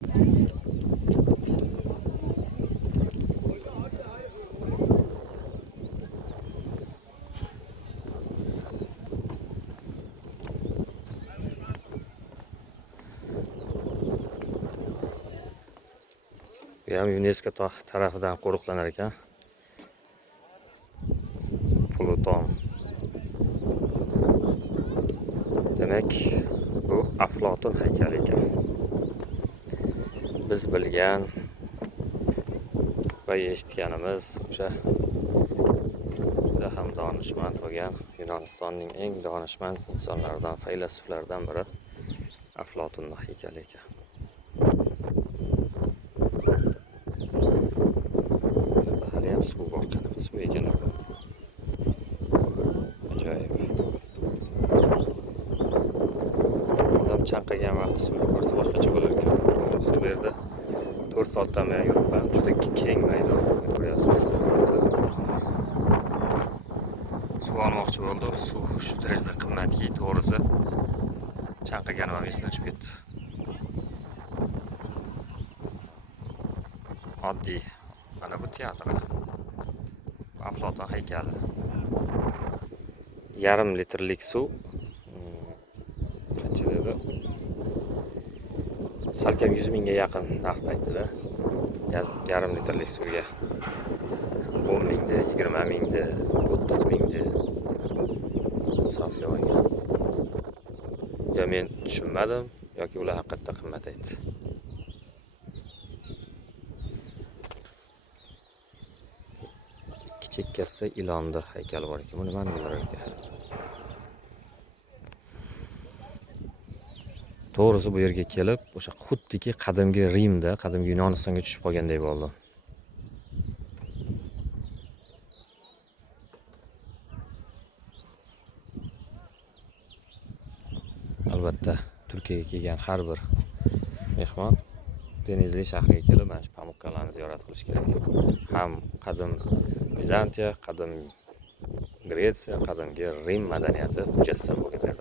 Bu ham UNESCO tarafidan qo'riqlanar ekan. Pluton. Demak, bu Aflotun haykali ekan. Biz bilgan va eshitganimiz o'sha juda ham donishmand bo'lgan Yunonistonning eng donishmand insonlaridan, faylasuflaridan biri Aflotunning haykali ekan. Hali ham suv bor, qanaqa suv ekan bu? Ajoyib. Odam chanqagan vaqti suvni ko'rsa boshqacha bo'lar ekan. Bu yerda 4 soatdan beri yuribman. Juda keng maydon ko'ryapsiz. Suv olmoqchi bo'ldim. Suv shu darajada qimmatki, to'g'risi chanqaganim ham esdan chiqib ketdi. Oddiy. Mana bu teatr. Aflotun haykali. Yarim litrlik suv. Qancha dedi? Salkam 100 mingga yaqin narx aytdi-da. Yarim litrlik suvga 10 mingda, 20 mingda, 30 mingda sarflagan. Ya men tushunmadim yoki ular haqiqatda qimmat aytdi. Ikki chekkasida ilonni haykali bor ekan. Bu nimani bildirar ekan? To'g'risi bu yerga kelib, o'sha xuddiki qadimgi Rimda, qadimgi Yunonistonga tushib qolganday bo'ldim. Albatta, Turkiyaga kelgan har bir mehmon Denizli shahriga kelib, mana shu Pamukkale'ni ziyorat qilish kerak. Ham qadim Bizantiya, qadim Gretsiya, qadimgi Rim madaniyati mujassam bo'lgan yerda.